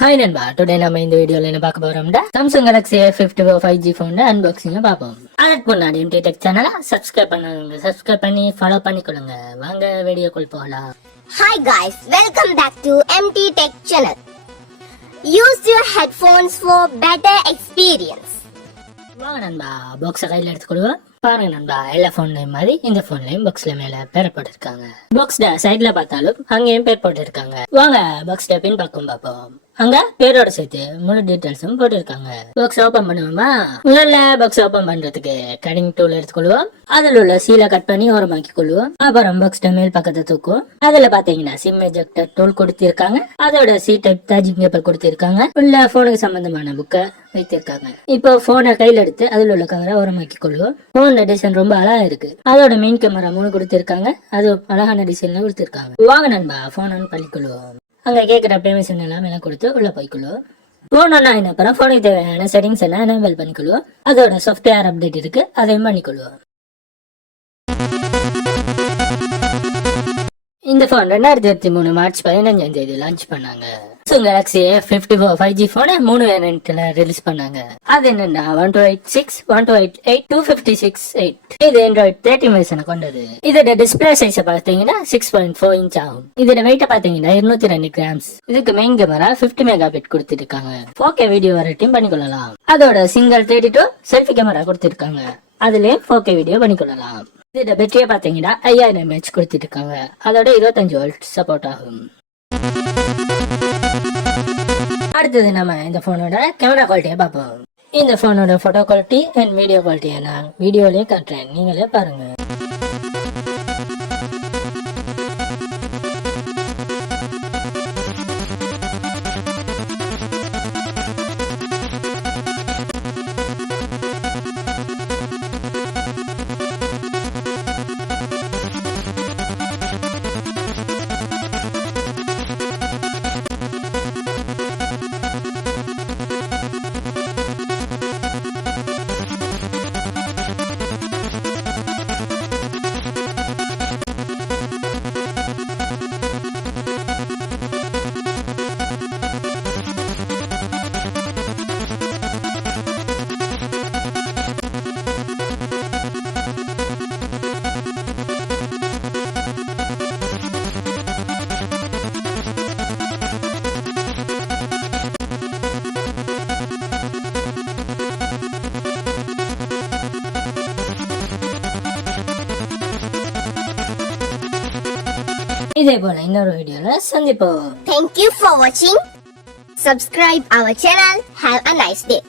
Hi நண்பா, today நம்ம இந்த வீடியோல என்ன பார்க்க போறோம்டா Samsung Galaxy A54 5G phone unboxing பார்ப்போம். அதுக்கு முன்னாடி MT Tech சேனலை சப்ஸ்கிரைப் பண்ணுங்க, சப்ஸ்கிரைப் பண்ணி ஃபாலோ பண்ணிக்கொள்ளுங்க. வாங்க வீடியோக்குள் போகலாம். Hi guys, welcome back to MT Tech channel. Use your headphones for better experience. வாங்க நண்பா, பாக்ஸை கையில் எடுத்துக்கொள்வோம். பாருங்க நண்பா, எல்லா போன்லயும் மாதிரி இந்த போன்லயும் பாக்ஸ்ல மேல பேர் போட்டிருக்காங்க. பாக்ஸ்ல சைட்ல பார்த்தாலும் அங்கேயும் பேர் போட்டிருக்காங்க. வாங்க பாக்ஸ்ல பின் பக்கம் பார்ப்போம். அங்க பேரோட சேர்த்து முழு டீடைல்ஸும் போட்டிருக்காங்க. பாக்ஸ் ஓபன் பண்ணுவோமா? முதல்ல பாக்ஸ் ஓபன் பண்றதுக்கு கட்டிங் டூல் எடுத்துக்கொள்வோம். அதுல உள்ள சீலை கட் பண்ணி ஓரமாக்கி கொள்வோம். அப்புறம் பாக்ஸ் மேல் பக்கத்தை தூக்கும். அதுல பாத்தீங்கன்னா சிம் எஜெக்டர் டூல் கொடுத்திருக்காங்க. அதோட சி டைப் சார்ஜிங் கேபிள் கொடுத்திருக்காங்க. உள்ள போனுக்கு சம்பந்தமான புக்கை வைத்திருக்காங்க. இப்போ போனை கையில எடுத்து அதுல உள்ள கவரை ஓரமாக்கி கொள்வோம். போன் டிசைன் ரொம்ப அழகா இருக்கு. அதோட மெயின் கேமரா 3 கொடுத்திருக்காங்க. அது அழகான டிசைன்ல கொடுத்திருக்காங்க. வாங்க நண்பா, போன் ஆன் பண்ணிக்கொள்வோம். அங்க கேட்கிற பெர்மிஷன் எல்லாம் கொடுத்து உள்ள போய்க்கொள்வோம். போன் ஆன் ஆன அப்புறம் போனுக்கு தேவையான செட்டிங்ஸ் எல்லாம் எனேபிள் பண்ணிக்கொள்வோம். அதோட சாஃப்ட்வேர் அப்டேட் இருக்கு, அதையும் பண்ணிக்கொள்வோம். இந்த போன் 2023 மார்ச் 15ஆம் தேதி லான்ச் பண்ணாங்க. சாம்சங் கேலக்ஸி A54 5G போனை 3 வேரியன்ட்ல ரிலீஸ் பண்ணாங்க. அது என்னன்னா 1286, 1288, 256, 8. இது Android 13 வெர்ஷனை கொண்டது. இதோட டிஸ்பிளே சைஸ் பாத்தீங்கன்னா 6.4 இன்ச் ஆகும். இதோட வெயிட் பாத்தீங்கன்னா 202 கிராம்ஸ். இதுக்கு மெயின் கேமரா 50 மெகாபிட் கொடுத்திருக்காங்க. 4K வீடியோ வரைக்கும் பண்ணிக்கொள்ளலாம். அதோட சிங்கிள் 32 செல்ஃபி கேமரா கொடுத்திருக்காங்க. அதுலயே 4K வீடியோ பண்ணிக்கொள்ளலாம். இதோட பேட்டரியை பாத்தீங்கன்னா 5000 mAh கொடுத்திருக்காங்க. அதோட 25 வோல்ட் சப்போர்ட் ஆகும். அடுத்தது நம்ம இந்த போனோட கேமரா குவாலிட்டியை பார்ப்போம். இந்த போனோட போட்டோ குவாலிட்டி அண்ட் வீடியோ குவாலிட்டியை நான் வீடியோலயே காட்டுறேன், நீங்களே பாருங்க. இதே போல இன்னொரு வீடியோல சந்திப்போம். Thank you for watching. Subscribe our channel. Have a nice day.